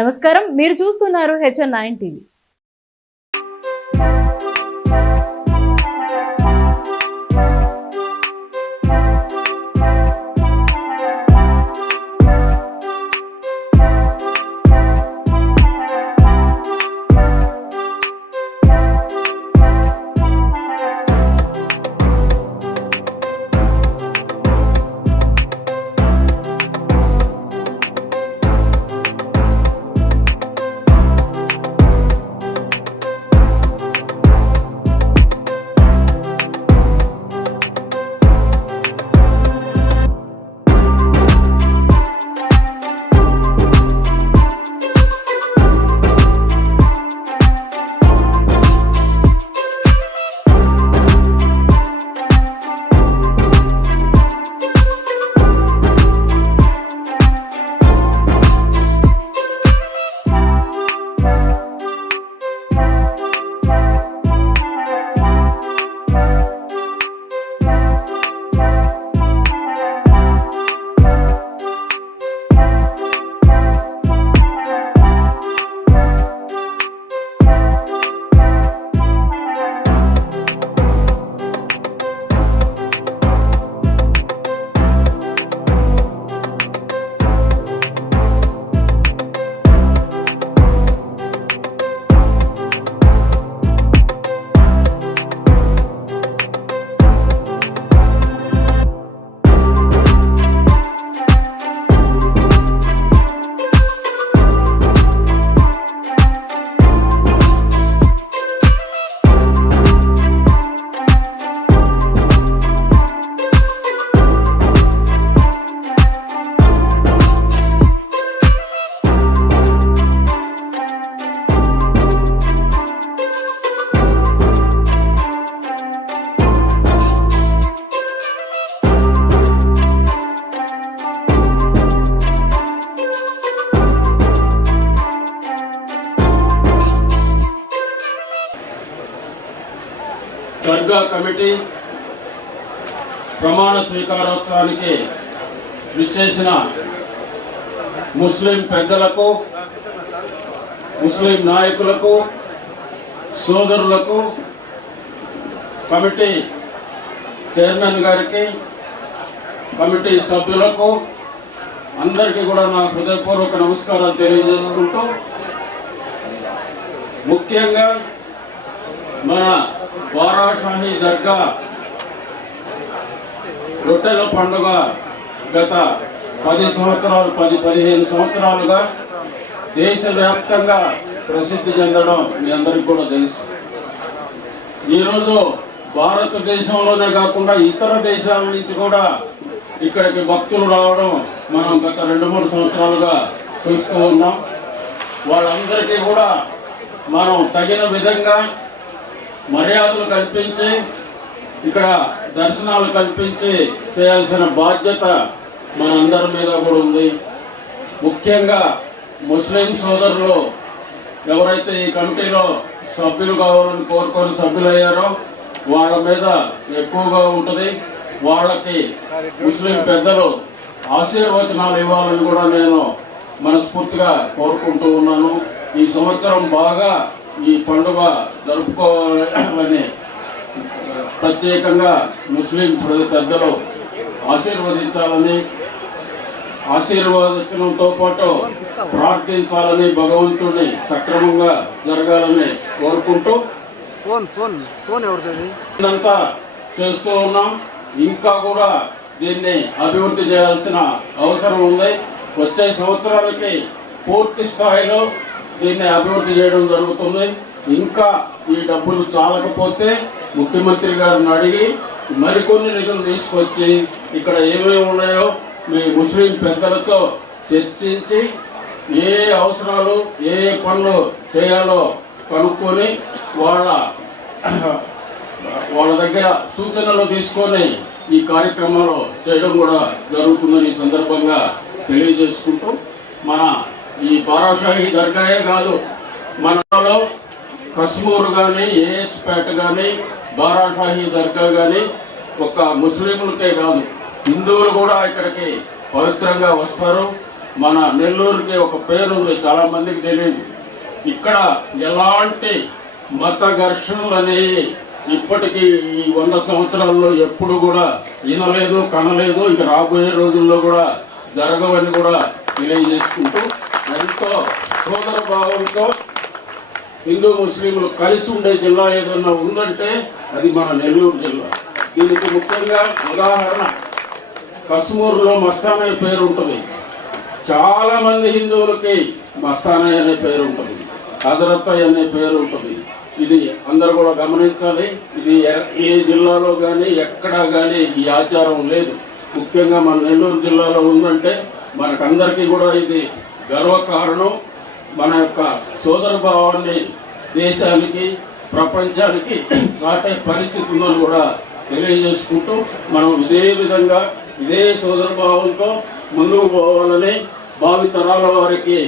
నమస్కారం, మీరు చూస్తున్నారు HN9 టీవీ. దర్గా కమిటీ ప్రమాణ స్వీకారోత్సవానికి విచ్చేసిన ముస్లిం పెద్దలకు, ముస్లిం నాయకులకు, సోదరులకు, కమిటీ చైర్మన్ గారికి, కమిటీ సభ్యులకు అందరికీ కూడా నా హృదయపూర్వక నమస్కారాలు తెలియజేసుకుంటూ, ముఖ్యంగా మన బారాషాహి దర్గా రొట్టెల పండుగ గత 10-15 సంవత్సరాలుగా దేశవ్యాప్తంగా ప్రసిద్ధి చెందడం మీ అందరికీ కూడా తెలుసు. ఈరోజు భారతదేశంలోనే కాకుండా ఇతర దేశాల నుంచి కూడా ఇక్కడికి భక్తులు రావడం మనం గత 2-3 సంవత్సరాలుగా చూస్తూ ఉన్నాం. వాళ్ళందరికీ కూడా మనం తగిన విధంగా మర్యాదలు కల్పించి, ఇక్కడ దర్శనాలు కల్పించి చేయాల్సిన బాధ్యత మనందరి మీద కూడా ఉంది. ముఖ్యంగా ముస్లిం సోదరులు ఎవరైతే ఈ కమిటీలో సభ్యులు కావాలని కోరుకొని సభ్యులయ్యారో వాళ్ళ మీద ఎక్కువగా ఉంటుంది. వాళ్ళకి ముస్లిం పెద్దలు ఆశీర్వచనాలు ఇవ్వాలని కూడా నేను మనస్ఫూర్తిగా కోరుకుంటూ ఉన్నాను. ఈ సంవత్సరం బాగా ఈ పండుగ జరుపుకోవాలని ప్రత్యేకంగా ముస్లిం పెద్దలు ఆశీర్వదించాలని, ఆశీర్వదించడంతో పాటు ప్రార్థించాలని, భగవంతుడిని సక్రమంగా జరగాలని కోరుకుంటూ ఇదంతా చేస్తూ ఉన్నాం. ఇంకా కూడా దీన్ని అభివృద్ధి చేయాల్సిన అవసరం ఉంది. వచ్చే సంవత్సరాలకి పూర్తి స్థాయిలో దీన్ని అభివృద్ధి చేయడం జరుగుతుంది. ఇంకా ఈ డబ్బులు చాలకపోతే ముఖ్యమంత్రి గారిని అడిగి మరికొన్ని నిధులు తీసుకొచ్చి ఇక్కడ ఏమేమి ఉన్నాయో మీ ముస్లిం పెద్దలతో చర్చించి ఏ అవసరాలు ఏ పనులు చేయాలో కనుక్కొని వాళ్ళ దగ్గర సూచనలు తీసుకొని ఈ కార్యక్రమాలు చేయడం కూడా జరుగుతుందని ఈ సందర్భంగా తెలియజేసుకుంటూ, మన ఈ బారాషాహి దర్గాయే కాదు, మనలో కశ్మూర్ కానీ, ఏఎస్పేట కానీ, బారాషాహి దర్గా కానీ ఒక్క ముస్లింలకే కాదు, హిందువులు కూడా ఇక్కడికి పవిత్రంగా వస్తారు. మన నెల్లూరుకి ఒక పేరు ఉంది, చాలా మందికి తెలియదు. ఇక్కడ ఎలాంటి మత ఘర్షణలు అనేవి ఇప్పటికీ ఈ 100 సంవత్సరాల్లో ఎప్పుడు కూడా వినలేదు, కనలేదు. ఇక రాబోయే రోజుల్లో కూడా జరగవని కూడా తెలియజేసుకుంటూ, ఎంతో సోదర భావంతో హిందూ ముస్లింలు కలిసి ఉండే జిల్లా ఏదన్నా ఉందంటే అది మన నెల్లూరు జిల్లా. దీనికి ముఖ్యంగా ఉదాహరణ కశ్మూరులో మస్తానయ్య పేరు ఉంటుంది. చాలా మంది హిందువులకి మస్తానయ్య అనే పేరు ఉంటుంది, హజరత్తయ్య అనే పేరు ఉంటుంది. ఇది అందరూ కూడా గమనించాలి. ఇది ఏ జిల్లాలో కానీ ఎక్కడా కానీ ఈ ఆచారం లేదు. ముఖ్యంగా మన నెల్లూరు జిల్లాలో ఉందంటే మనకందరికీ కూడా ఇది గర్వకారణం. మన యొక్క సోదర భావాన్ని దేశానికి, ప్రపంచానికి చాటే పరిస్థితి ఉందని కూడా తెలియజేసుకుంటూ, మనం ఇదే విధంగా ఇదే సోదర భావంతో ముందుకు పోవాలని, భావి తరాల వారికి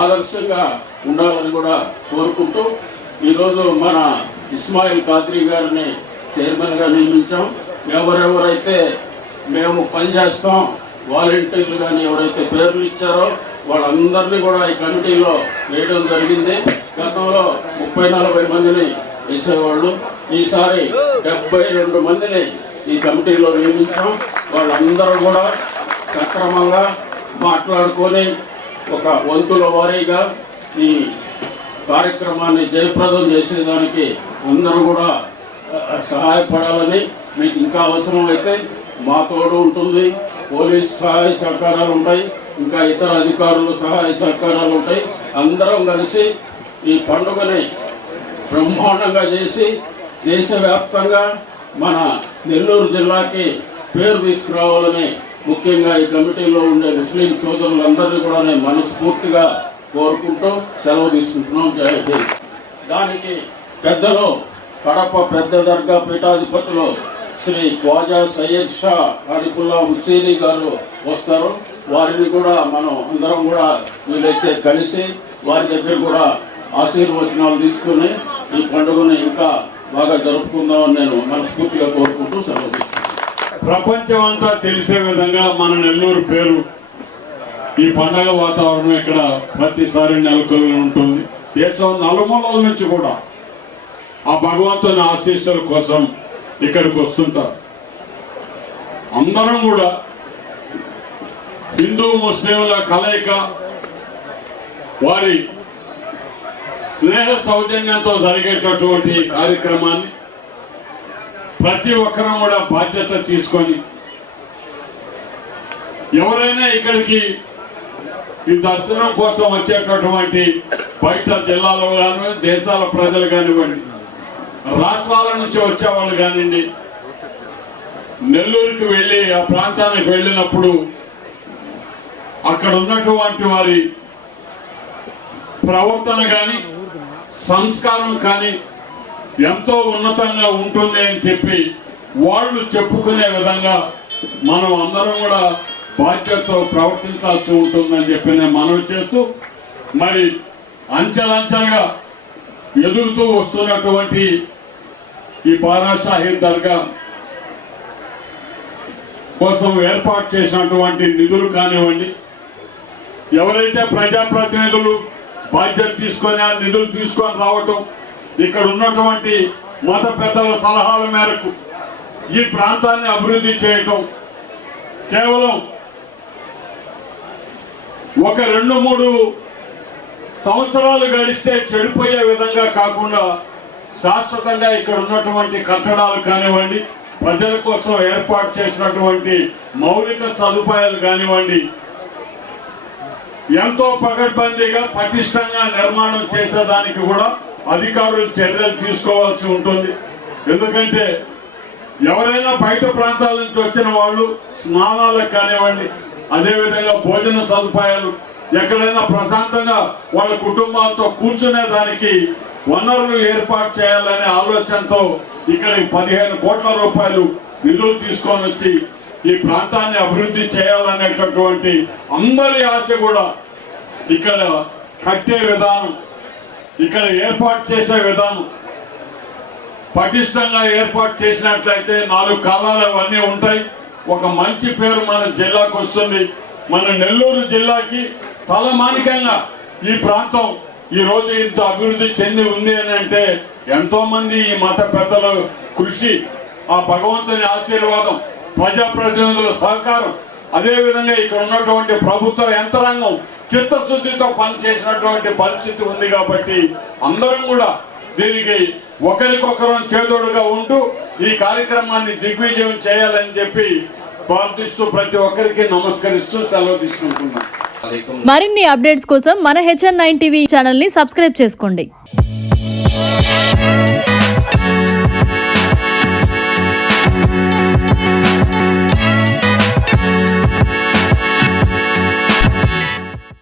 ఆదర్శంగా ఉండాలని కూడా కోరుకుంటూ, ఈరోజు మన ఇస్మాయిల్ ఖాద్రీ గారిని చైర్మన్గా నియమించాం. ఎవరెవరైతే మేము పనిచేస్తాం వాలంటీర్లు కానీ ఎవరైతే పేర్లు ఇచ్చారో వాళ్ళందరినీ కూడా ఈ కమిటీలో వేయడం జరిగింది. గతంలో 30-40 మందిని వేసేవాళ్ళు, ఈసారి 72 మందిని ఈ కమిటీలో నియమించాం. వాళ్ళందరూ కూడా సక్రమంగా మాట్లాడుకొని ఒక వంతుల వారీగా ఈ కార్యక్రమాన్ని జయప్రదం చేసేదానికి అందరూ కూడా సహాయపడాలని, మీకు ఇంకా అవసరం అయితే మా తోడు ఉంటుంది, పోలీస్ సహాయ సహకారాలు ఉంటాయి, ఇంకా ఇతర అధికారులు సహాయ సహకారాలు ఉంటాయి. అందరం కలిసి ఈ పండుగని బ్రహ్మాండంగా చేసి దేశవ్యాప్తంగా మన నెల్లూరు జిల్లాకి పేరు తీసుకురావాలని ముఖ్యంగా ఈ కమిటీలో ఉండే ముస్లిం సోదరులందరినీ కూడా నేను మనస్ఫూర్తిగా కోరుకుంటూ సెలవు తీసుకుంటున్నాం. జై హింద్. దానికి పెద్దలు కడప పెద్ద దర్గా పీఠాధిపతులు శ్రీ ఖ్వాజా సయ్యద్ షా ఆరిఫుల్లా హుస్సేనీ గారు వస్తారు. వారిని కూడా మనం అందరం కూడా వీలైతే కలిసి వారి దగ్గర కూడా ఆశీర్వచనాలు తీసుకుని ఈ పండుగను ఇంకా బాగా జరుపుకుందామని నేను మనస్ఫూర్తిగా కోరుకుంటూ సెలవు తీసుకుంటాను. ప్రపంచం అంతా తెలిసే విధంగా మన నెల్లూరు పేరు, ఈ పండగ వాతావరణం ఇక్కడ ప్రతిసారి నెలకొని ఉంటుంది. దేశం నలుమూలల నుంచి కూడా ఆ భగవంతుని ఆశీస్సుల కోసం ఇక్కడికి వస్తుంటారు. అందరం కూడా హిందూ ముస్లింల కలయిక, వారి స్నేహ సౌజన్యంతో జరిగేటటువంటి కార్యక్రమాన్ని ప్రతి ఒక్కరూ కూడా బాధ్యత తీసుకొని, ఎవరైనా ఇక్కడికి ఈ దర్శనం కోసం వచ్చేటటువంటి బయట జిల్లాలో కానీ దేశాల ప్రజలు కానివ్వండి, రాష్ట్రాల నుంచి వచ్చేవాళ్ళు కానివ్వండి, నెల్లూరుకి వెళ్ళి ఆ ప్రాంతానికి వెళ్ళినప్పుడు అక్కడ ఉన్నటువంటి వారి ప్రవర్తన కానీ సంస్కారం కానీ ఎంతో ఉన్నతంగా ఉంటుంది అని చెప్పి వాళ్ళు చెప్పుకునే విధంగా మనం అందరం కూడా బాధ్యతతో ప్రవర్తించాల్సి ఉంటుందని చెప్పి నేను మనవి చేస్తూ, మరి అంచెలంచెలుగా ఎదుగుతూ వస్తున్నటువంటి ఈ బారా షాహీద్ దర్గా కోసం ఏర్పాటు చేసినటువంటి నిధులు కానివ్వండి, ఎవరైతే ప్రజాప్రతినిధులు బాధ్యత తీసుకొని ఆ నిధులు తీసుకొని రావటం, ఇక్కడ ఉన్నటువంటి మత పెద్దల సలహాల మేరకు ఈ ప్రాంతాన్ని అభివృద్ధి చేయటం, కేవలం ఒక 2-3 సంవత్సరాలు గడిస్తే చెడిపోయే విధంగా కాకుండా శాశ్వతంగా ఇక్కడ ఉన్నటువంటి కట్టడాలు కానివ్వండి, ప్రజల కోసం ఏర్పాటు చేసినటువంటి మౌలిక సదుపాయాలు కానివ్వండి, ఎంతో పకడ్బందీగా పటిష్టంగా నిర్మాణం చేసేదానికి కూడా అధికారులు చర్యలు తీసుకోవాల్సి ఉంటుంది. ఎందుకంటే ఎవరైనా బయట ప్రాంతాల నుంచి వచ్చిన వాళ్ళు స్నానాలకు కానివ్వండి, అదేవిధంగా భోజన సదుపాయాలు, ఎక్కడైనా ప్రశాంతంగా వాళ్ళ కుటుంబాలతో కూర్చునే దానికి వనరులు ఏర్పాటు చేయాలనే ఆలోచనతో ఇక్కడికి 15 కోట్ల రూపాయలు నిధులు తీసుకొని వచ్చి ఈ ప్రాంతాన్ని అభివృద్ధి చేయాలనేటటువంటి అందరి ఆశ కూడా ఇక్కడ కట్టే విధానం, ఇక్కడ ఏర్పాటు చేసే విధానం పటిష్టంగా ఏర్పాటు చేసినట్లయితే 4 కాలాలు అవన్నీ ఉంటాయి. ఒక మంచి పేరు మన జిల్లాకు వస్తుంది. మన నెల్లూరు జిల్లాకి తలమానికంగా ఈ ప్రాంతం ఈ రోజు ఇంత అభివృద్ధి చెంది ఉంది అని అంటే ఎంతో మంది ఈ మత పెద్దల కృషి, ఆ భగవంతుని ఆశీర్వాదం, ప్రజాప్రతినిధుల సహకారం, అదే విధంగా ఇక్కడ ఉన్నటువంటి ప్రభుత్వ యంత్రాంగం చిత్తశుద్ధితో పనిచేసినటువంటి పరిస్థితి ఉంది. కాబట్టి అందరం కూడా దీనికి ఒకరికొకరం చేదోడుగా ఉంటూ ఈ కార్యక్రమాన్ని దిగ్విజయం చేయాలని చెప్పి ప్రార్థిస్తూ ప్రతి ఒక్కరికి నమస్కరిస్తూ సెలవు తీసుకుంటున్నాను. మరిన్ని అప్డేట్స్ కోసం మన HN9 టీవీ ఛానల్ ని సబ్స్క్రైబ్ చేసుకోండి.